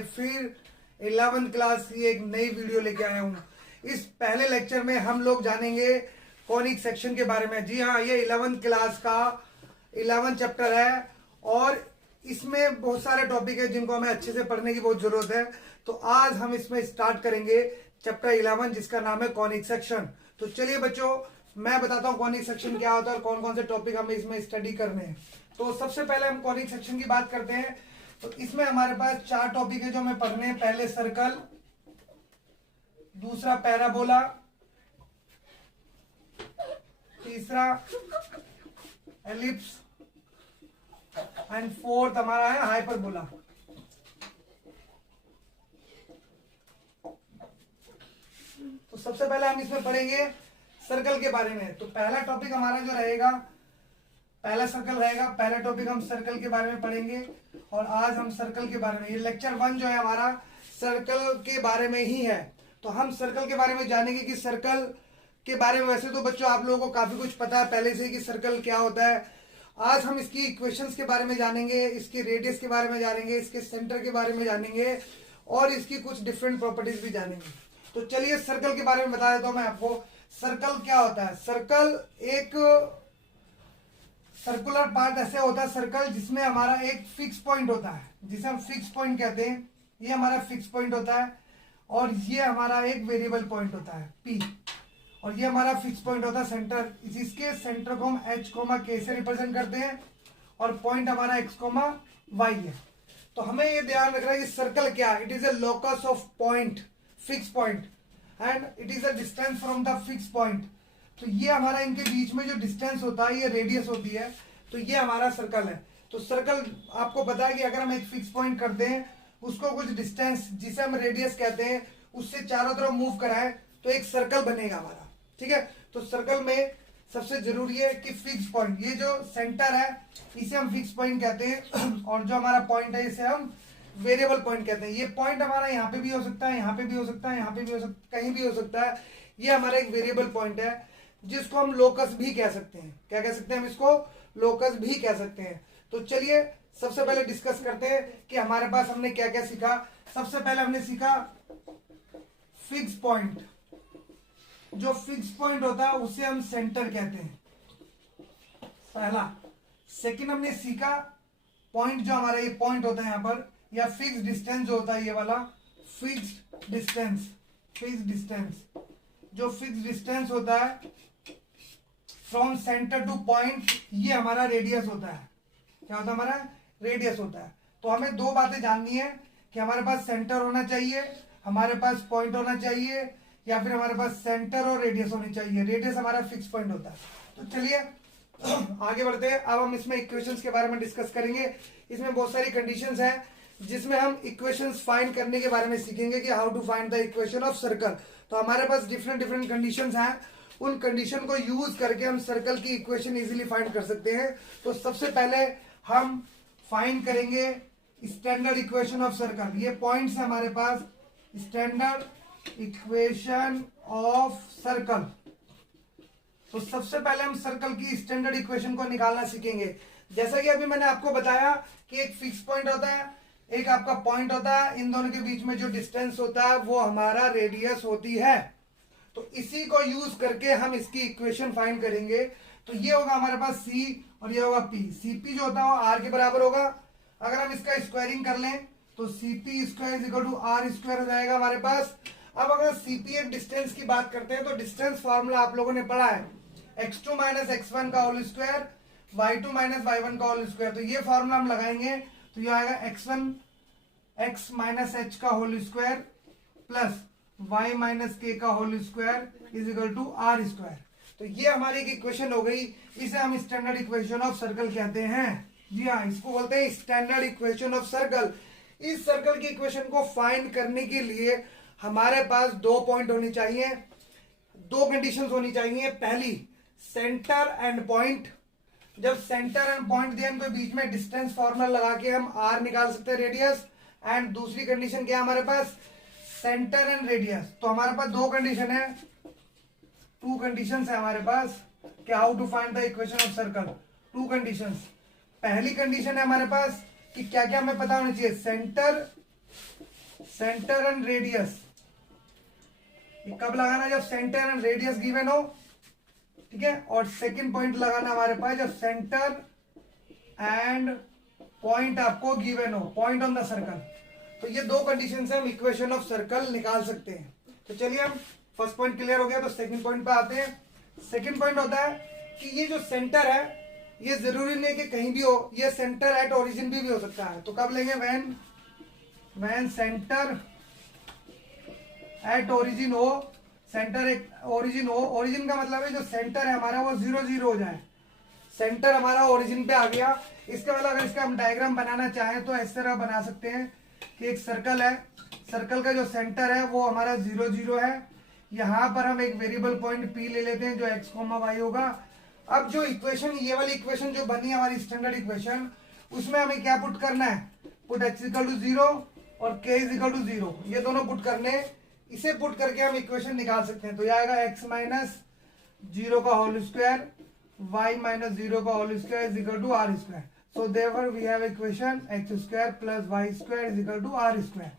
लिए फिर 11th class की एक नई वीडियो लेके आया हूँ। इस पहले लेक्चर में हम लोग जानेंगे कॉनिक सेक्शन के बारे में। जी हाँ, ये 11th क्लास का 11 चैप्टर है और इसमें बहुत सारे टॉपिक है जिनको हमें अच्छे से पढ़ने की बहुत जरूरत है। तो आज हम इसमें स्टार्ट करेंगे चैप्टर 11 जिसका नाम है कॉनिक सेक्शन। तो चलिए बच्चों, मैं बताता हूँ कॉनिक सेक्शन क्या होता है और कौन कौन से टॉपिक हमें इसमें स्टडी करने हैं। तो सबसे पहले हम कॉनिक सेक्शन की बात करते हैं। तो इसमें हमारे पास 4 टॉपिक है जो हमें पढ़ने हैं। पहले सर्कल, दूसरा पैराबोला, तीसरा एलिप्स एंड फोर्थ हमारा है हाइपरबोला। तो सबसे पहले हम इसमें पढ़ेंगे सर्कल के बारे में। तो पहला टॉपिक हमारा जो रहेगा, पहला सर्कल रहेगा। पहला टॉपिक हम सर्कल के बारे में पढ़ेंगे और आज हम सर्कल के बारे में, ये लेक्चर 1 जो है हमारा सर्कल के बारे में ही है। तो हम सर्कल के बारे में जानेंगे कि सर्कल के बारे में, वैसे तो बच्चों आप लोगों को काफी कुछ पता है पहले से कि सर्कल क्या होता है। आज हम इसकी इक्वेशंस के बारे में जानेंगे, इसकी रेडियस के बारे में जानेंगे, इसके सेंटर के बारे में जानेंगे और इसकी कुछ डिफरेंट प्रॉपर्टीज भी जानेंगे। तो चलिए सर्कल के बारे में बता देता हूं मैं आपको। सर्कल क्या होता है? सर्कल एक सर्कुलर पार्ट ऐसे होता है सर्कल जिसमें हमारा एक फिक्स पॉइंट होता है, जिसे हम फिक्स पॉइंट कहते हैं। ये हमारा फिक्स पॉइंट होता है और ये हमारा एक वेरिएबल पॉइंट होता है P, और ये हमारा फिक्स पॉइंट होता है सेंटर। इसके सेंटर को हम H, K से रिप्रेजेंट करते हैं और पॉइंट हमारा X, Y है। तो हमें ये ध्यान रखना है कि सर्कल क्या है। It is a locus of point, fix point, and it is a distance from the fix point. तो ये हमारा इनके बीच में जो डिस्टेंस होता है ये रेडियस होती है। तो ये हमारा सर्कल है। तो सर्कल आपको पता है कि अगर हम एक फिक्स पॉइंट करते हैं, उसको कुछ डिस्टेंस जिसे हम रेडियस कहते हैं उससे चारों तरफ मूव कराएं तो एक सर्कल बनेगा हमारा। ठीक है, तो सर्कल में सबसे जरूरी है कि फिक्स पॉइंट, ये जो सेंटर है इसे हम फिक्स पॉइंट कहते हैं और जो हमारा पॉइंट है इसे हम वेरिएबल पॉइंट कहते हैं। ये पॉइंट हमारा यहाँ पे भी हो सकता है, यहाँ पे भी हो सकता है, यहाँ पे भी हो सकता है, कहीं भी हो सकता है। ये हमारा एक वेरिएबल पॉइंट है जिसको हम लोकस भी कह सकते हैं। क्या कह सकते हैं हम इसको? लोकस भी कह सकते हैं। तो चलिए सबसे पहले डिस्कस करते हैं कि हमारे पास हमने क्या क्या सीखा। सबसे पहले हमने सीखा फिक्स पॉइंट। जो फिक्स पॉइंट होता है उसे हम सेंटर कहते हैं, पहला। सेकंड हमने सीखा पॉइंट, जो हमारा ये पॉइंट होता है यहाँ पर, या फिक्स डिस्टेंस जो होता है ये वाला फिक्स डिस्टेंस। फिक्स डिस्टेंस, जो फिक्स डिस्टेंस होता है फ्रॉम सेंटर टू पॉइंट, ये हमारा रेडियस होता है। क्या होता है? हमारा रेडियस होता है। तो हमें 2 बातें जाननी है कि हमारे पास सेंटर होना चाहिए, हमारे पास पॉइंट होना चाहिए, या फिर हमारे पास सेंटर और रेडियस होनी चाहिए। रेडियस हमारा फिक्स पॉइंट होता है। तो चलिए आगे बढ़ते हैं। अब हम इसमें इक्वेशंस के बारे में डिस्कस करेंगे। इसमें बहुत सारी कंडीशंस हैं जिसमें हम इक्वेशंस फाइंड करने के बारे में सीखेंगे कि how to find the equation of circle. तो हमारे पास डिफरेंट कंडीशंस हैं, उन कंडीशन को यूज करके हम सर्कल की इक्वेशन इजीली फाइंड कर सकते हैं। तो सबसे पहले हम फाइंड करेंगे स्टैंडर्ड इक्वेशन ऑफ सर्कल। ये पॉइंट्स है हमारे पास, स्टैंडर्ड इक्वेशन ऑफ सर्कल। तो सबसे पहले हम सर्कल की स्टैंडर्ड इक्वेशन को निकालना सीखेंगे। जैसा कि अभी मैंने आपको बताया कि एक फिक्स पॉइंट होता है, एक आपका पॉइंट होता है, इन दोनों के बीच में जो डिस्टेंस होता है वो हमारा रेडियस होती है। तो इसी को यूज करके हम इसकी इक्वेशन फाइंड करेंगे। तो ये होगा हमारे पास C और ये होगा P। CP जो होता है वो R के बराबर होगा। अगर हम इसका स्क्वायरिंग कर लें तो CP square is equal to R square हो जाएगा हमारे पास। अब अगर CP एक डिस्टेंस की बात करते हैं तो डिस्टेंस फॉर्मूला आप लोगों ने पढ़ा है, x2 माइनस x1 का whole square, y2 minus y1 का होल स्क्वायर। तो ये फॉर्मूला हम लगाएंगे तो ये आएगा x1 x माइनस h का whole square plus y minus k का whole square is equal to R square. तो ये हमारी एक इक्वेशन हो गई। इसे हम स्टैंडर्ड इक्वेशन ऑफ सर्कल कहते हैं। जी हाँ, इसको बोलते हैं स्टैंडर्ड इक्वेशन ऑफ सर्कल। इस सर्कल की इक्वेशन को फाइंड करने के लिए हमारे पास 2 पॉइंट होने चाहिए, 2 कंडीशंस होनी चाहिए। पहली, सेंटर एंड पॉइंट। जब सेंटर एंड पॉइंट दिया इनके बीच में डिस्टेंस फॉर्मूला लगा के हम R निकाल सकते हैं, रेडियस। एंड दूसरी कंडीशन क्या है हमारे पास? Centre and radius. तो हमारे पास 2 कंडीशन है, 2 कंडीशंस है हमारे पास कि how to find the equation of circle. 2 conditions. पहली कंडीशन है हमारे पास कि क्या क्या हमें पता होना चाहिए, सेंटर सेंटर एंड रेडियस, कब लगाना, जब सेंटर एंड रेडियस गिवन हो, ठीक है। और सेकंड पॉइंट लगाना हमारे पास जब सेंटर एंड पॉइंट आपको गिवन हो, पॉइंट ऑन द सर्कल। तो ये दो कंडीशन से हम इक्वेशन ऑफ सर्कल निकाल सकते हैं। तो चलिए हम फर्स्ट पॉइंट क्लियर हो गया, तो सेकंड पॉइंट पे आते हैं। सेकंड पॉइंट होता है कि ये जो सेंटर है ये जरूरी नहीं कि कहीं भी हो, ये सेंटर एट ओरिजिन भी हो सकता है। तो कब लेंगे, व्हेन सेंटर एट ओरिजिन हो, सेंटर एक ओरिजिन हो, ओरिजिन का मतलब है जो सेंटर है हमारा वो 0 0 हो जाए, सेंटर हमारा ओरिजिन पे आ गया। इसका मतलब अगर इसका हम डायग्राम बनाना चाहें तो इस तरह बना सकते हैं कि एक सर्कल है, सर्कल का जो सेंटर है वो हमारा 0 0 है। यहां पर हम एक वेरिएबल पॉइंट P ले लेते हैं जो x, y होगा। अब जो इक्वेशन, ये वाली इक्वेशन जो बनी हमारी स्टैंडर्ड इक्वेशन, उसमें हमें क्या पुट करना है, पुट x इक्वल टू 0 और k इक्वल टू 0, ये दोनों पुट करने, इसे पुट करके हम इक्वेशन निकाल सकते हैं। तो यह आएगा x माइनस 0 का होल स्क्वायर, y माइनस 0 का whole square is equal to are square. So therefore we have equation x square plus y square is equal to are square.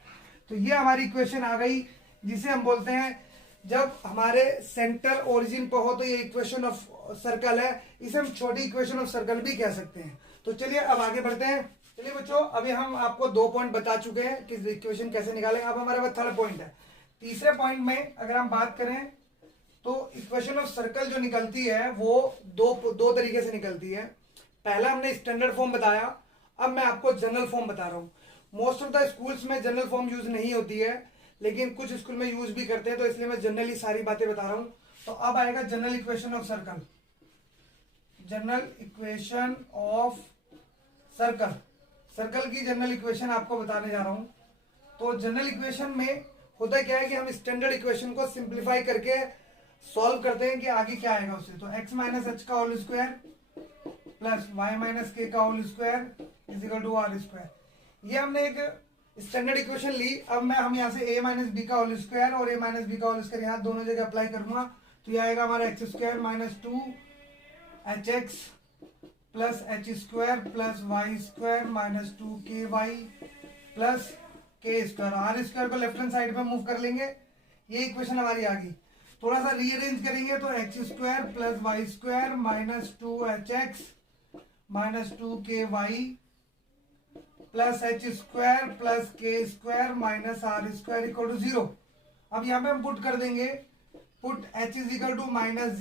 तो ये हमारी इक्वेशन आ गई, जिसे हम बोलते हैं जब हमारे सेंटर ओरिजिन पर हो तो ये इक्वेशन ऑफ सर्कल है। इसे हम छोटी इक्वेशन ऑफ सर्कल भी कह सकते हैं। तो चलिए अब आगे बढ़ते हैं। चलिए बच्चों, अभी हम आपको 2 पॉइंट बता चुके हैं कि इक्वेशन कैसे निकालें। अब हमारे पास थर्ड पॉइंट है। तीसरे पॉइंट में अगर हम बात करें तो इक्वेशन ऑफ सर्कल जो निकलती है वो दो तरीके से निकलती है। पहला हमने स्टैंडर्ड फॉर्म बताया, अब मैं आपको जनरल फॉर्म बता रहा हूं। मोस्ट ऑफ द स्कूल्स में जनरल फॉर्म यूज नहीं होती है, लेकिन कुछ स्कूल में यूज भी करते हैं, तो इसलिए मैं जनरली सारी बातें बता रहा हूं। तो अब आएगा general equation of circle, general equation of circle, circle की जनरल इक्वेशन आपको बताने जा रहा हूं। तो जनरल इक्वेशन में होता क्या है कि हम स्टैंडर्ड इक्वेशन को सिंप्लीफाई करके सॉल्व करते हैं कि आगे क्या आएगा उससे। तो x माइनस एच का whole square plus y minus k का whole square is equal to are square, ये हमने एक स्टैंडर्ड इक्वेशन ली। अब हम यहाँ से a माइनस बी का होल स्क्वायर और a माइनस बी का होल स्क्वायर यहाँ दोनों जगह अप्लाई करूंगा। तो यह आएगा हमारा x square minus 2 h x plus h square plus y square minus 2 k y plus k square. R square को लेफ्ट हैंड साइड पे मूव कर लेंगे, ये इक्वेशन हमारी आ गई। थोड़ा सा रीअरेंज करेंगे तो x square plus y square minus 2 h x minus 2 k y plus h square plus k square minus r square equal to 0। अब यहाँ पे हम पुट कर देंगे, put h is equal to minus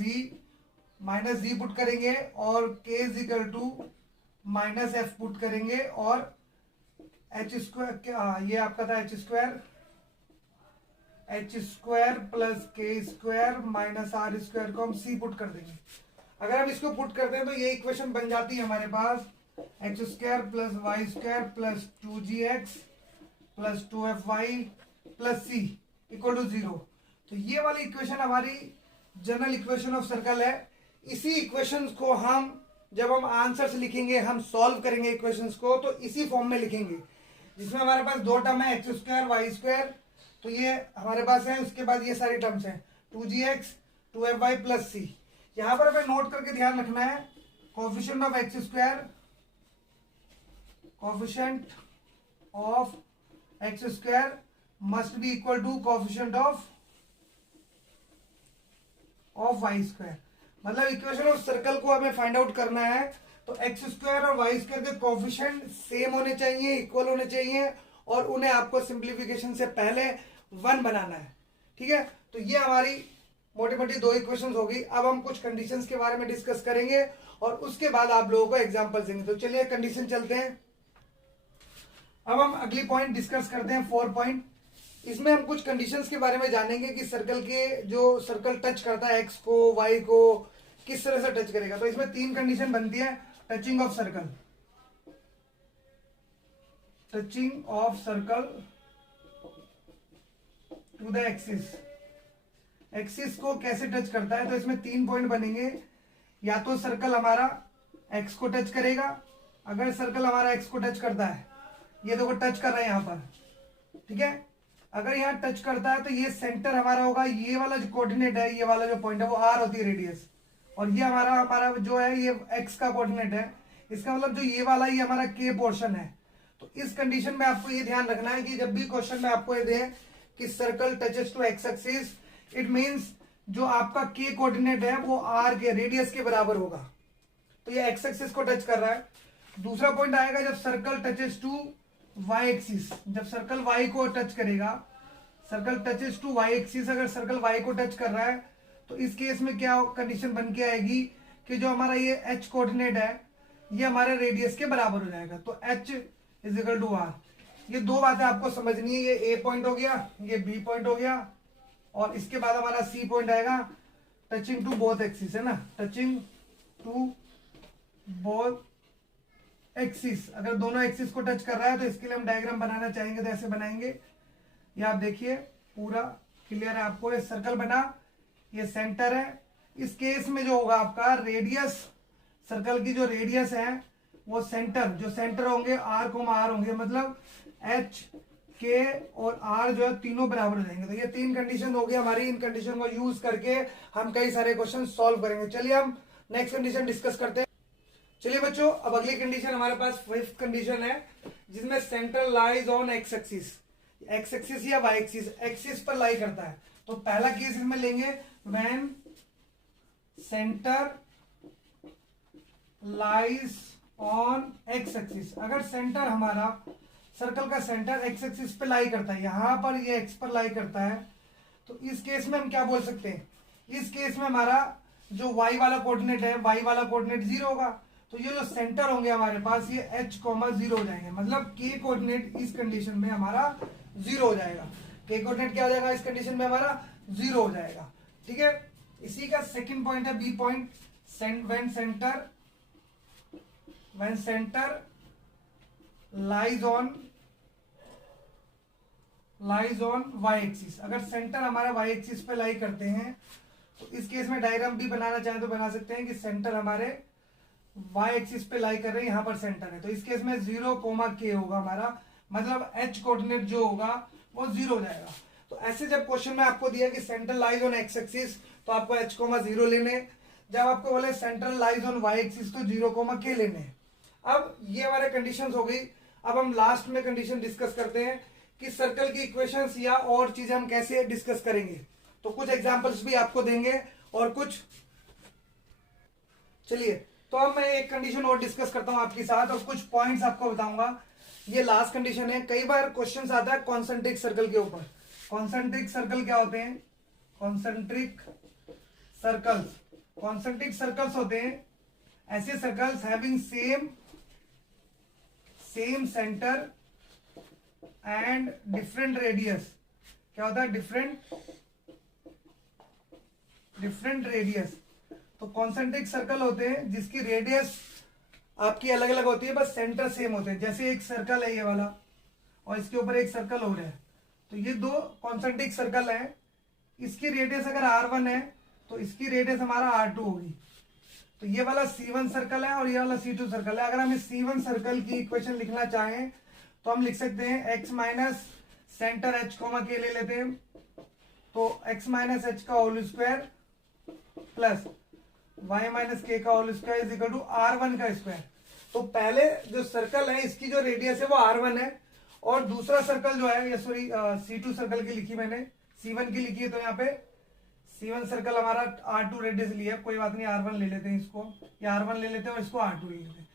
g put करेंगे और k is equal to minus f put करेंगे और एच स्क्वायर, ये आपका था h square plus k square minus r square को हम सी पुट कर देंगे। अगर हम इसको पुट करते हैं तो ये इक्वेशन बन जाती है हमारे पास x square plus y square plus 2gx plus 2fy plus c equal to 0। तो ये वाली इक्वेशन हमारी जनरल इक्वेशन ऑफ सर्कल है। इसी इक्वेशन को हम जब हम आंसर्स लिखेंगे, हम सॉल्व करेंगे इक्वेशंस को, तो इसी फॉर्म में लिखेंगे जिसमें हमारे पास 2 टर्म है एक्स स्क्वायर वाई स्क्वायर, तो ये हमारे पास है। उसके बाद ये सारी टर्म्स हैं 2gx 2fy प्लस सी। यहां पर हमें नोट करके ध्यान रखना है coefficient of x square, coefficient of x square must be equal to coefficient of y square. मतलब इक्वेशन ऑफ सर्कल को हमें फाइंड आउट करना है तो एक्स स्क्वायर और वाई स्क्वायर के कोफिशिएंट सेम होने चाहिए, इक्वल होने चाहिए, और उन्हें आपको सिंप्लीफिकेशन से पहले 1 बनाना है। ठीक है, तो ये हमारी मोटी मोटी 2 इक्वेशंस होगी। अब हम कुछ कंडीशंस के बारे में डिस्कस करेंगे और उसके बाद आप लोगों को एग्जांपल देंगे। तो चलिए कंडीशन चलते हैं। अब हम अगली पॉइंट डिस्कस करते हैं 4 पॉइंट। इसमें हम कुछ कंडीशंस के बारे में जानेंगे कि सर्कल के जो सर्कल टच करता है एक्स को वाई को किस तरह से टच करेगा। तो इसमें 3 कंडीशन बनती है। Touching of circle, touching of circle to the axis, axis को कैसे टच करता है। तो इसमें 3 पॉइंट बनेंगे। या तो सर्कल हमारा एक्स को टच करेगा, अगर सर्कल हमारा एक्स को टच करता है, ये देखो टच कर रहा है यहां पर, ठीक है, अगर यहां टच करता है तो ये सेंटर हमारा होगा, ये वाला जो कोऑर्डिनेट है, ये वाला जो पॉइंट है वो आर होती है रेडियस, और ये हमारा जो है ये एक्स का कोऑर्डिनेट है। इसका मतलब जो ये वाला ये हमारा के पोर्शन है, तो इस कंडीशन में आपको ये ध्यान रखना है कि जब भी क्वेश्चन में आपको ये दें कि circle touches to x axis, it means जो आपका के कोऑर्डिनेट है वो आर के रेडियस के बराबर होगा, तो ये एक्स एक्सिस को टच कर रहा है। दूसरा पॉइंट आएगा जब circle touches to y axis, जब सर्कल वाई को टच करेगा, circle touches to y axis, अगर सर्कल वाई को टच कर रहा है तो इस केस में क्या कंडीशन बन के आएगी कि जो हमारा ये एच कोऑर्डिनेट है ये हमारे रेडियस के बराबर हो जाएगा, तो h is equal to r. ये दो बातें आपको समझनी है, ये ए पॉइंट हो गया, ये बी पॉइंट हो गया, और इसके बाद हमारा सी पॉइंट आएगा टचिंग टू बोथ एक्सिस, है ना, टचिंग टू बोथ एक्सिस। अगर दोनों एक्सिस को टच कर रहा है तो इसके लिए हम डायग्राम बनाना चाहेंगे तो ऐसे बनाएंगे। ये आप देखिए पूरा क्लियर है आपको, ये सर्कल बना, ये सेंटर है। इस केस में जो होगा आपका रेडियस, सर्कल की जो रेडियस है वो सेंटर, जो सेंटर होंगे आर कोमा आर होंगे, मतलब एच के और आर जो है तीनों बराबर हो जाएंगे। तो ये तीन कंडीशन हो गई हमारी, इन कंडीशन को यूज करके हम कई सारे क्वेश्चन सॉल्व करेंगे। चलिए हम नेक्स्ट कंडीशन डिस्कस करते हैं। चलिए बच्चों, अब अगली कंडीशन हमारे पास फिफ्थ कंडीशन है जिसमें centre lies on x axis, x axis या वाई एक्सिस, एक्सिस पर लाई करता है। तो पहला केस इसमें लेंगे when centre lies on x axis. अगर सेंटर हमारा, सर्कल का सेंटर एक्स एक्सिस पे लाई करता है, यहां पर ये एक्स पर लाई करता है, तो इस केस में हम क्या बोल सकते हैं, इस केस में हमारा जो वाई वाला कोऑर्डिनेट है, वाई वाला कोऑर्डिनेट 0 होगा, तो ये जो सेंटर होंगे हमारे पास ये h, 0 हो जाएंगे, मतलब के कोऑर्डिनेट इस कंडीशन में हमारा 0 हो जाएगा। के कोऑर्डिनेट क्या हो जाएगा इस कंडीशन में हमारा 0 हो जाएगा, ठीक है। इसी का सेकंड पॉइंट है b point, when center lies on y axis. अगर सेंटर हमारा y एक्सिस पे लाई करते हैं तो इस केस में डायग्राम भी बनाना चाहें तो बना सकते हैं कि सेंटर हमारे y एक्सिस पे लाई कर रहे हैं, यहां पर सेंटर है, तो इस केस में 0, k होगा हमारा, मतलब h कोऑर्डिनेट जो होगा वो 0 हो जाएगा। तो ऐसे जब क्वेश्चन में आपको दिया कि centre lies on x axis तो आपको h, 0 लेने, जब आपको बोले centre lies on y axis तो 0, k लेने। अब ये हमारे कंडीशंस हो गई। अब हम लास्ट में कंडीशन डिस्कस करते हैं कि सर्कल की इक्वेशंस या और चीजें हम कैसे डिस्कस करेंगे। तो कुछ एग्जांपल्स भी आपको देंगे और कुछ, चलिए तो अब मैं एक कंडीशन और डिस्कस करता हूं आपके साथ और कुछ पॉइंट्स आपको बताऊंगा। ये लास्ट कंडीशन है। कई बार क्वेश्चन आता है कॉन्सेंट्रिक सर्कल के ऊपर। कॉन्सेंट्रिक सर्कल क्या होते हैं, कॉन्सेंट्रिक सर्कल्स होते हैं ऐसे circles having same centre and different radius. क्या होता है, डिफरेंट रेडियस। तो कॉन्सेंट्रिक सर्कल होते हैं जिसकी रेडियस आपकी अलग अलग होती है, बस सेंटर सेम होते हैं। जैसे एक सर्कल है ये वाला और इसके ऊपर एक सर्कल हो रहा है, तो ये दो कॉन्सेंट्रिक सर्कल है। इसकी रेडियस अगर r1 है तो इसकी रेडियस हमारा r2 होगी। तो ये वाला C1 सर्कल है और ये वाला C2 सर्कल है। अगर हम इस C1 सर्कल की इक्वेशन लिखना चाहें तो हम लिख सकते हैं x minus centre h, k ले लेते हैं, तो x माइनस h का whole square plus y minus k का whole square is equal to r1 का स्क्वायर। तो पहले जो सर्कल है इसकी जो रेडियस है वो r1 है, और दूसरा सर्कल जो है, ये सॉरी C2 सर्कल की लिखी मैंने, C1 की लिखी है, तो यहाँ पे C1 सर्कल हमारा R2 रेडियस लिया, कोई बात नहीं R1 ले लेते हैं इसको, या R1 ले लेते हैं और इसको R2 ले लेते हैं।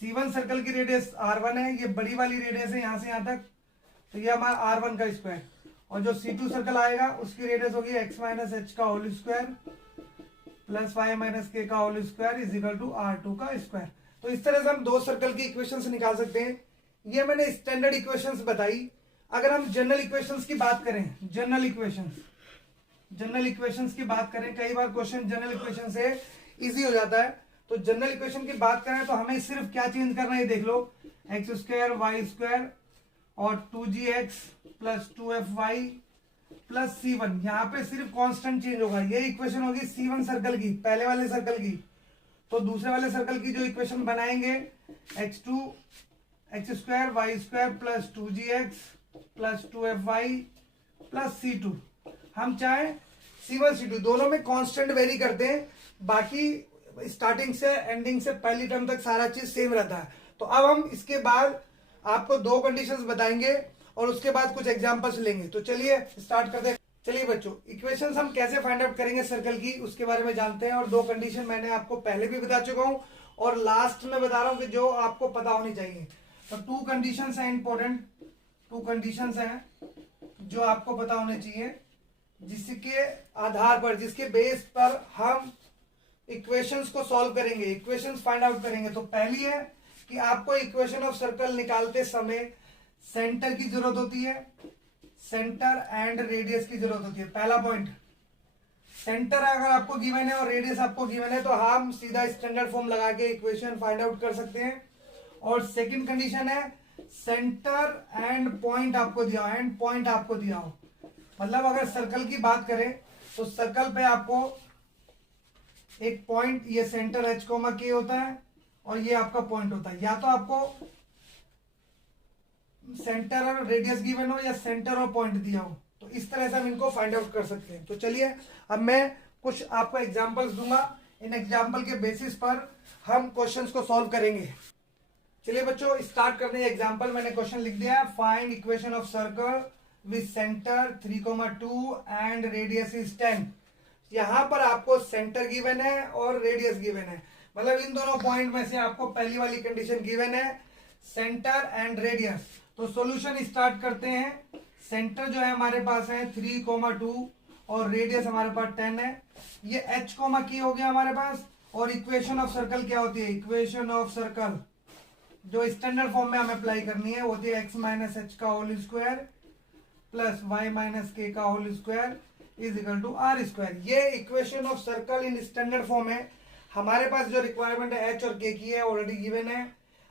C1 सर्कल की रेडियस R1 है, ये बड़ी वाली रेडियस है यहाँ से यहाँ तक, तो ये हमारा R1 का स्क्वायर, और जो C2 सर्कल आएगा उसकी रेडियस होगी x माइनस h का whole square plus y minus k का whole square is equal to R2 का स्क्वायर। तो इस तरह से हम दो सर्कल की इक्वेशंस निकाल सकते हैं। ये मैंने स्टैंडर्ड इक्वेशंस बताई। अगर हम जनरल इक्वेशंस की बात करें, जनरल इक्वेशंस की बात करें, कई बार क्वेश्चन जनरल इक्वेशन से इजी हो जाता है। तो जनरल इक्वेशन की बात करें तो हमें सिर्फ क्या चेंज करना है, देख लो, एक्स स्क्वायर वाई स्क्वायर और 2gx plus 2fy plus C1, यहाँ पे सिर्फ कांस्टेंट चेंज होगा। ये इक्वेशन होगी C1 सर्कल की, पहले वाले सर्कल की। तो दूसरे वाले सर्कल की जो इक्वेशन बनाएंगे, x square y square plus 2gx plus 2fy plus C2। हम चाहे C1 C2 दोनों में कांस्टेंट वेरी करते हैं, बाकी स्टार्टिंग से एंडिंग से पहली टर्म तक सारा चीज सेम रहता है। तो अब हम इसके बाद आपको दो कंडीशंस बताएंगे और उसके बाद कुछ एग्जांपल्स लेंगे। तो चलिए स्टार्ट करते हैं। चलिए बच्चों, इक्वेशंस हम कैसे फाइंड आउट करेंगे सर्कल की उसके बारे में जानते हैं। और दो कंडीशन मैंने आपको पहले भी बता चुका हूं और लास्ट में बता रहा हूं कि जो आपको पता होनी चाहिए। तो टू कंडीशंस हैं इंपॉर्टेंट, टू कंडीशंस हैं जो आपको पता होने चाहिए, जिसके आधार पर, जिसके बेस पर हम इक्वेशंस को सॉल्व करेंगे, इक्वेशंस फाइंड आउट करेंगे। तो पहली है कि आपको इक्वेशन ऑफ सर्कल निकालते समय सेंटर की जरूरत होती है, सेंटर एंड रेडियस की जरूरत होती है। पहला पॉइंट, सेंटर अगर आपको गिवन है और रेडियस आपको गिवन है तो हम सीधा स्टैंडर्ड फॉर्म लगा के इक्वेशन फाइंड आउट कर सकते हैं। और सेकंड कंडीशन है सेंटर एंड पॉइंट आपको दिया हो, एंड पॉइंट आपको दिया हो। मतलब अगर सर्कल की बात करें तो सर्कल पे आपको एक पॉइंट, ये सेंटर एच कोमा के होता है और ये आपका पॉइंट होता है। या तो आपको सेंटर और रेडियस गिवन हो या सेंटर और पॉइंट दिया हो, तो इस तरह से हम इनको फाइंड आउट कर सकते हैं। तो चलिए अब मैं कुछ आपको एग्जांपल्स दूंगा, इन एग्जांपल के बेसिस पर हम क्वेश्चंस को सॉल्व करेंगे। चलिए बच्चों स्टार्ट करते हैं एग्जांपल। मैंने क्वेश्चन लिख दिया है, find equation of circle with centre 3,2 and radius is 10। यहां पर आपको सेंटर गिवन है और रेडियस गिवन है, मतलब इन दोनों पॉइंट में से आपको पहली वाली कंडीशन गिवन है, सेंटर एंड रेडियस। तो सॉल्यूशन स्टार्ट करते हैं। सेंटर जो है हमारे पास है 3,2 और रेडियस हमारे पास 10 है। ये h कोमा की हो गया हमारे पास। और इक्वेशन ऑफ सर्कल क्या होती है, इक्वेशन ऑफ सर्कल जो स्टैंडर्ड फॉर्म में हमें अप्लाई करनी है होती है x माइनस एच का whole square plus y minus k का whole square is equal to are square. ये equation of circle in standard form है। हमारे पास जो रिक्वायरमेंट है h और k की है ऑलरेडी गिवन है,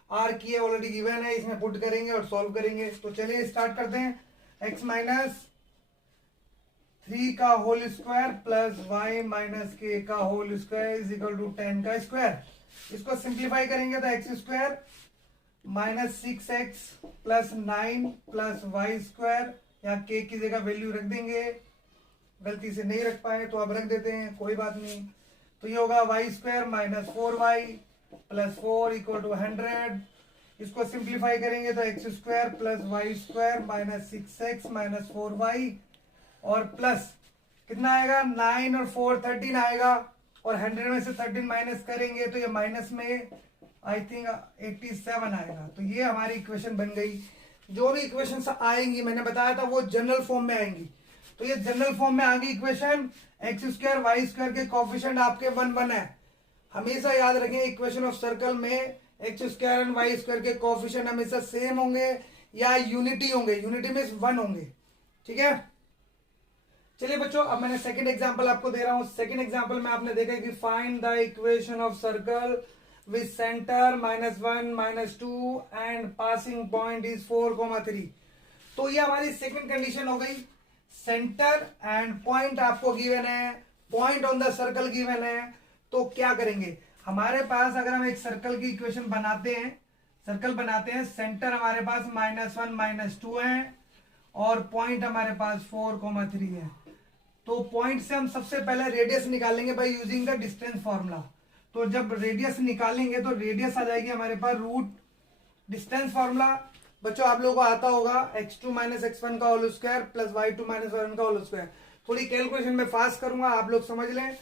r की है ऑलरेडी गिवन है, इसमें पुट करेंगे और सॉल्व करेंगे। तो चलिए स्टार्ट करते हैं। x माइनस 3 का whole square plus y minus k का whole square is equal to 10 का स्क्वायर। इसको सिंप्लीफाई करेंगे तो x square minus 6x plus 9 plus y square, या k की जगह वैल्यू रख देंगे, गलती से नहीं रख पाए तो अब रख देते हैं, कोई बात नहीं। तो ये होगा y square minus 4y plus 4 equal to 100। इसको सिंप्लीफाई करेंगे तो x square plus y square minus 6x minus 4y और प्लस कितना आएगा 9 और 4 13 आएगा, और 100 में से 13 माइनस करेंगे तो ये माइनस में आई थिंक 87 आएगा। तो ये हमारी इक्वेशन बन गई। जो भी इक्वेशन आएंगी मैंने बताया था वो जनरल फॉर्म में आएंगी। तो ये जनरल फॉर्म में आ गई equation. X square y square के कोफिशिएंट आपके 1 1 है। हमेशा याद रखें इक्वेशन ऑफ सर्कल में x square and y square के कोफिशिएंट हमेशा सेम होंगे या यूनिटी होंगे, यूनिटी में 1 होंगे, ठीक है। चलिए बच्चों अब मैंने सेकंड एग्जांपल आपको दे रहा हूं। सेकंड एग्जांपल में आपने देखा कि find the equation of circle with centre -1 -2 and passing point is 4,3। तो ये हमारी सेकंड कंडीशन हो गई। सेंटर एंड पॉइंट आपको गिवन है, point on the circle given है। तो क्या करेंगे, हमारे पास अगर हम एक सर्कल की इक्वेशन बनाते हैं, सर्कल बनाते हैं, सेंटर हमारे पास -1 -2 है और पॉइंट हमारे पास 4,3 है। तो पॉइंट से हम सबसे पहले रेडियस निकालेंगे by using the distance formula. तो जब रेडियस निकालेंगे तो रेडियस आ जाएगी हमारे पास रूट डिस्टेंस फॉर्मूला। बच्चों आप लोगों को आता होगा x2 माइनस x1 का whole square plus y2 minus y1 का होल स्क्वायर। थोड़ी कैलकुलेशन में फास्ट करूंगा, आप लोग समझ लें।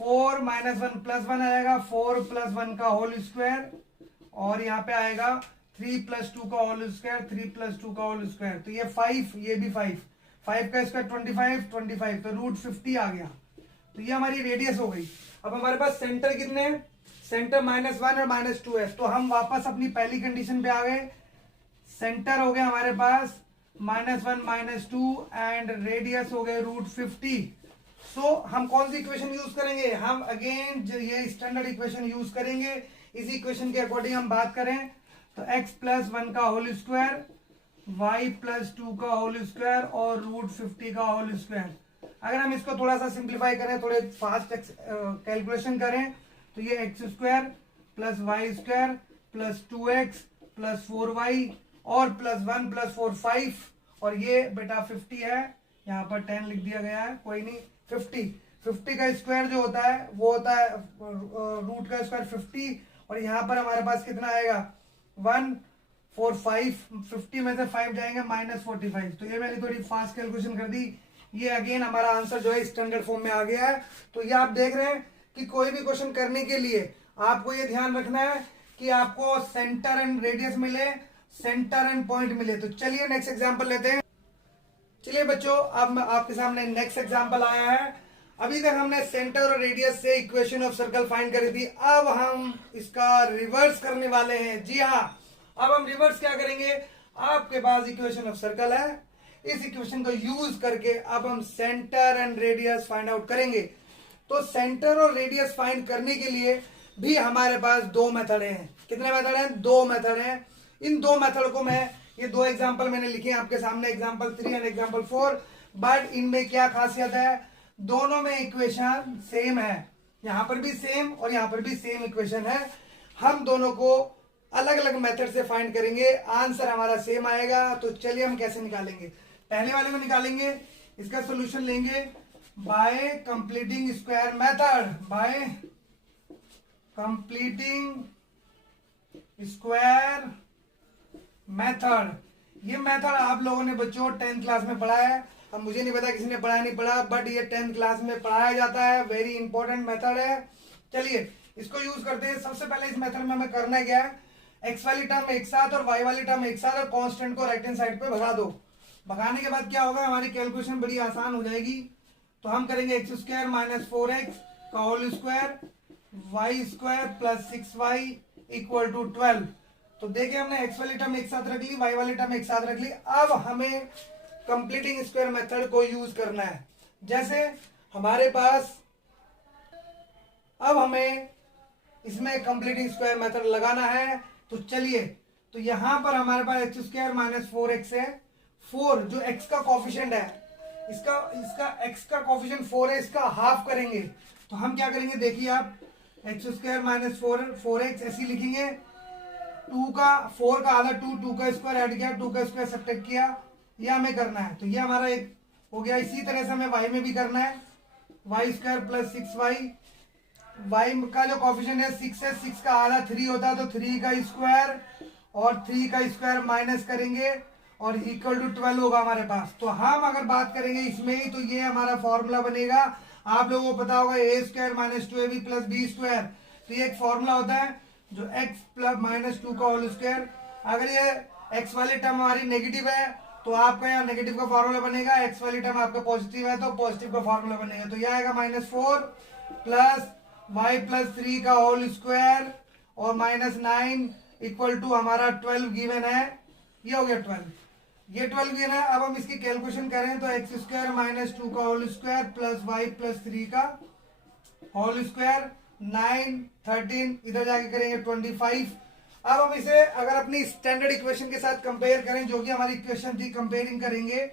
4 माइनस 1 प्लस 1 आएगा, 4 प्लस 1 का होल स्क्वायर, और यहाँ पे आएगा 3 प्लस 2 का होल स्क्वायर, 3 प्लस 2 का होल स्क्वायर। तो ये 5, ये भी 5, 5 का स्क्वायर 25, 25 तो रूट 50 आ गया। तो ये हमारी रेडियस हो गई। अब हमारे पास सेंटर कितने हैं, सेंटर -1 और -2 है। तो हम वापस अपनी पहली कंडीशन पे आ गए। सेंटर हो गया हमारे पास -1 -2 एंड रेडियस हो गए रूट 50। सो हम कौन सी इक्वेशन यूज करेंगे, हम अगेन ये स्टैंडर्ड इक्वेशन यूज करेंगे। इसी इक्वेशन के अकॉर्डिंग हम बात करें तो x प्लस 1 का होल स्क्वायर, y प्लस 2 का होल स्क्वायर और रूट 50 का होल स्क्वायर। अगर हम इसको थोड़ा सा सिंप्लीफाई करें, थोड़े फास्ट कैलकुलेशन करें, तो ये x square plus y square plus 2x plus 4y और प्लस 1 प्लस 4 5, और ये बेटा 50 है, यहाँ पर 10 लिख दिया गया है, कोई नहीं। 50 का स्क्वायर जो होता है वो होता है रूट का स्क्वायर 50, और यहाँ पर हमारे पास कितना आएगा 1 4 5, 50 में से 5 जाएंगे -45। तो ये मैंने थोड़ी फास्ट कैलकुलेशन कर दी। ये अगेन हमारा आंसर जो है स्टैंडर्ड फॉर्म में आ गया है। तो ये आप देख रहे हैं कि कोई भी क्वेश्चन करने के लिए आपको ये ध्यान रखना है कि आपको सेंटर एंड रेडियस मिले, सेंटर एंड पॉइंट मिले। तो चलिए नेक्स्ट एग्जांपल लेते हैं। चलिए बच्चों, अब आपके सामने नेक्स्ट एग्जांपल आया है। अभी तक हमने सेंटर और रेडियस से इक्वेशन ऑफ सर्कल फाइंड करी थी। अब हम इसका रिवर्स करने वाले हैं। जी हाँ, अब हम रिवर्स क्या करेंगे, आपके पास इक्वेशन ऑफ सर्कल है, इस इक्वेशन को यूज करके अब हम centre and radius find out करेंगे। तो सेंटर और रेडियस फाइंड करने के लिए भी हमारे पास दो मेथड हैं। कितने मेथड हैं? दो मेथड हैं। इन दो मेथड को मैं, ये दो एग्जांपल मैंने लिखे हैं आपके सामने, एग्जांपल 3 एंड एग्जांपल 4। बट इनमें क्या खासियत है, दोनों में इक्वेशन सेम है। यहां पर भी सेम और यहां पर भी सेम इक्वेशन है। हम दोनों को अलग अलग मेथड से फाइंड करेंगे, आंसर हमारा सेम आएगा। तो चलिए हम कैसे निकालेंगे। पहले वाले को निकालेंगे, इसका सोल्यूशन लेंगे bye completing square method. Bye completing square method. ये मेथड आप लोगों ने बच्चों 10th क्लास में पढ़ा है। अब मुझे नहीं पता किसी ने पढ़ा नहीं पढ़ा, बट ये 10th क्लास में पढ़ाया जाता है। वेरी इंपॉर्टेंट मेथड है। चलिए इसको यूज करते हैं। सबसे पहले इस मेथड में हमें करना क्या है, एक्स वाली टर्म एक साथ और वाई वाली टर्म एक साथ और कांस्टेंट को राइट हैंड साइड पे भगा दो। भगाने के बाद क्या होगा, हमारी कैलकुलेशन बड़ी आसान हो जाएगी। तो हम करेंगे एक्स स्क्वायर माइनस 4x का whole square, y square plus 6y equal to 12। तो देखिए हमने एक्स वाली टर्म एक साथ रख ली, वाई वाली टर्म एक साथ रख ली। अब हमें कंप्लीटिंग स्क्वायर मेथड को यूज करना है। जैसे हमारे पास, अब हमें इसमें कंप्लीटिंग स्क्वायर मेथड लगाना है। तो चलिए, तो यहां पर हमारे पास एक्स स्क्वायर माइनस 4x है। 4 जो x का कॉफिशिएंट है, इसका x का कॉफिशिएंट 4 है, इसका हाफ करेंगे। तो हम क्या करेंगे, देखिए आप, एक्स स्क्वायर माइनस 4x ऐसी लिखेंगे। 4 का आधा 2 का स्क्वायर ऐड किया, 2 का स्क्वायर सब्ट्रैक्ट किया, ये हमें करना है। तो ये हमारा एक हो गया। इसी तरह से हमें y में भी करना है, Y square plus 6y। y का जो कॉफिशिएंट है 6 है, 6 का आधा 3 होता है, तो 3 का स्क्वायर और 3 का स्क्वायर माइनस करेंगे और इक्वल टू 12 होगा हमारे पास। तो हम अगर बात करेंगे इसमें ही, तो ये हमारा फॉर्मूला बनेगा। आप लोगों को पता होगा a square minus 2ab plus b square. तो ये एक फॉर्मूला होता है जो x प्लस माइनस 2 का होल स्क्वायर। अगर ये x वाली टर्म हमारी नेगेटिव है तो आपका यहाँ नेगेटिव का फॉर्मूला बनेगा, x वाली टर्म आपका पॉजिटिव है तो पॉजिटिव का फॉर्मूला बनेगा। तो यह आएगा -4 प्लस y प्लस 3 का होल स्क्वायर और -9 इक्वल टू हमारा 12 गिवन है। ये हो गया 12, ये 12 गिवन है। अब हम इसकी कैलकुलेशन करें तो एक्स स्क्वायर माइनस 2 का whole square plus y plus 3 का होल स्क्वायर, 9 13, इधर जाके करेंगे 25। अब हम इसे अगर अपनी स्टैंडर्ड इक्वेशन के साथ कंपेयर करें, जो कि हमारी इक्वेशन थी, कंपेयरिंग करेंगे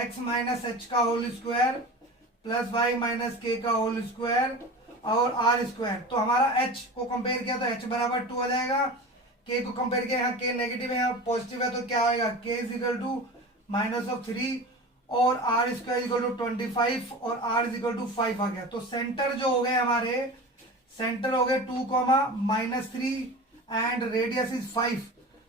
x माइनस h का whole square plus y minus k का होल स्क्वायर और r स्क्वायर। तो हमारा h को कंपेयर किया तो h बराबर 2 आ जाएगा। k को कंपेयर किया, यहाँ k नेगेटिव है, यहाँ पॉजिटिव है, तो क्या आएगा, k इज इक्वल टू -3 और r स्क्वायर इक्वल टू 25 और r इज इक्वल टू 5 आ गया। तो सेंटर जो हो गए हमारे, सेंटर हो गए 2, -3 एंड रेडियस इज 5।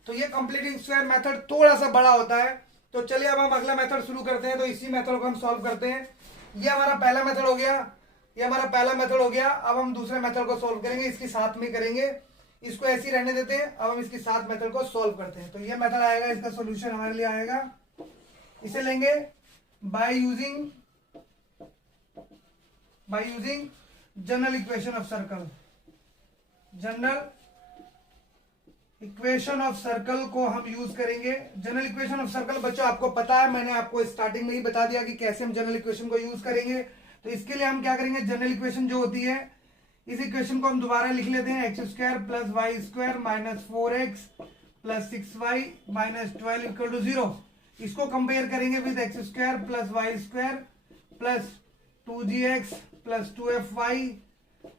तो ये कंप्लीटिंग स्क्वायर मेथड थोड़ा सा बड़ा होता है। तो चलिए अब हम अगला मेथड शुरू करते हैं। तो इसी मेथड को हम सॉल्व करते हैं। ये हमारा पहला मेथड हो गया, ये हमारा पहला मेथड हो गया। अब हम दूसरे मेथड को सॉल्व करेंगे, इसके साथ में करेंगे, इसको ऐसे ही रहने देते हैं। अब हम इसके साथ मेथड को सॉल्व करते हैं। तो ये मेथड आएगा, इसका सॉल्यूशन हमारे लिए आएगा, इसे लेंगे by using general equation of circle. General equation of circle को हम यूज करेंगे। जनरल इक्वेशन ऑफ सर्कल बच्चों आपको पता है, मैंने आपको स्टार्टिंग में ही बता दिया कि कैसे हम जनरल इक्वेशन को यूज करेंगे। तो इसके लिए हम क्या करेंगे, जनरल इक्वेशन जो होती है, इस इक्वेशन को हम दोबारा लिख लेते हैं, x square plus y square minus 4x plus 6y minus 12 equal to 0। इसको कंपेयर करेंगे with x square plus y square plus 2gx plus 2fy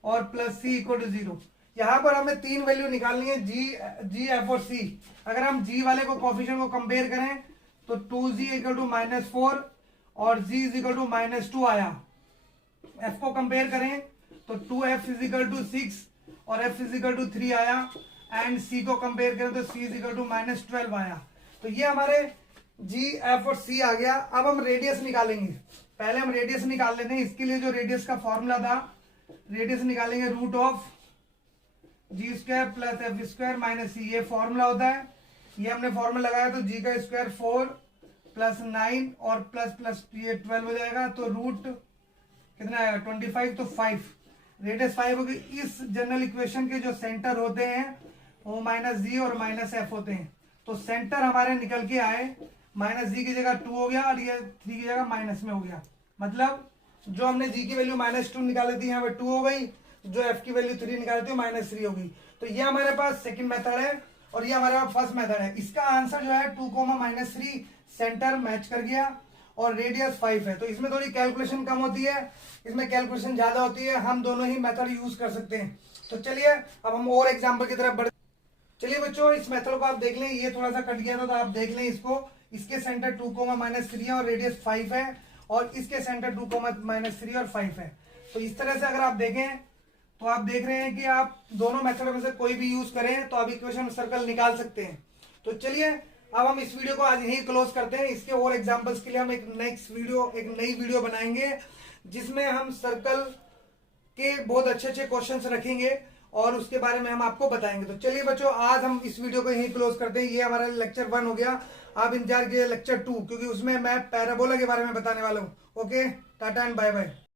और प्लस c इक्वल टू 0। यहां पर हमें 3 वैल्यू निकालनी है, g, f और c। अगर हम g वाले को कोफिशिएंट को कंपेयर करें तो 2g इक्वल टू -4 और g इज इक्वल टू -2 आया। f को कंपेयर करें तो 2f इज इक्वल टू 6 और f इज इक्वल टू 3 आया। एंड सी को कंपेयर करें तो सी इज इक्वल टू -12 आया। तो ये हमारे जी, एफ और सी आ गया। अब हम रेडियस निकालेंगे। पहले हम रेडियस निकाल लेते हैं। इसके लिए जो रेडियस का फॉर्मूला था, रेडियस निकालेंगे root of g square plus f square minus c, ये फॉर्मूला होता है। ये हमने फॉर्मूला लगाया तो जी का स्क्वायर 4 प्लस 9 और प्लस प्लस ये 12 हो जाएगा। तो रूट कितना आएगा 25, तो 5 रेडियस 5 होगी। इस जनरल इक्वेशन के जो सेंटर होते हैं वो माइनस जी और माइनस एफ होते हैं। तो सेंटर हमारे निकल के आए, माइनस जी की जगह 2 हो गया और ये 3 की जगह माइनस में हो गया। मतलब जो हमने जी की वैल्यू -2 निकाली थी यहाँ पे 2 हो गई, जो एफ की वैल्यू 3 निकाली थी -3 हो गई। तो ये हमारे पास सेकंड मेथड है और ये हमारे पास फर्स्ट मेथड है। इसका आंसर जो है 2, -3 सेंटर मैच कर गया और रेडियस 5 है। तो इसमें थोड़ी कैलकुलेशन कम होती है, इसमें कैलकुलेशन ज्यादा होती है। हम दोनों ही मेथड यूज कर सकते हैं। तो चलिए अब हम और एग्जाम्पल की तरफ बढ़। चलिए बच्चों, इस मेथड को आप देख लें। ये थोड़ा सा कट गया था तो आप देख लें इसको। इसके सेंटर 2, -3 है और रेडियस 5 है, और इसके सेंटर 2, -3 और 5 है। तो इस तरह से अगर आप देखें तो आप देख रहे हैं कि आप दोनों मेथड में से कोई भी यूज करें तो आप इक्वेशन सर्कल निकाल सकते हैं। तो चलिए अब हम इस वीडियो को आज यहीं क्लोज करते हैं। इसके और एग्जांपल्स के लिए हम एक नई वीडियो बनाएंगे जिसमें हम सर्कल के बहुत अच्छे क्वेश्चंस रखेंगे और उसके बारे में हम आपको बताएंगे। तो चलिए बच्चों, आज हम इस वीडियो को यहीं क्लोज करते हैं। ये हमारा लेक्चर 1 हो गया। आप इंतजार कीजिए लेक्चर 2, क्योंकि उसमें मैं पैराबोला के बारे में बताने वाला हूँ। Okay, tata and bye bye.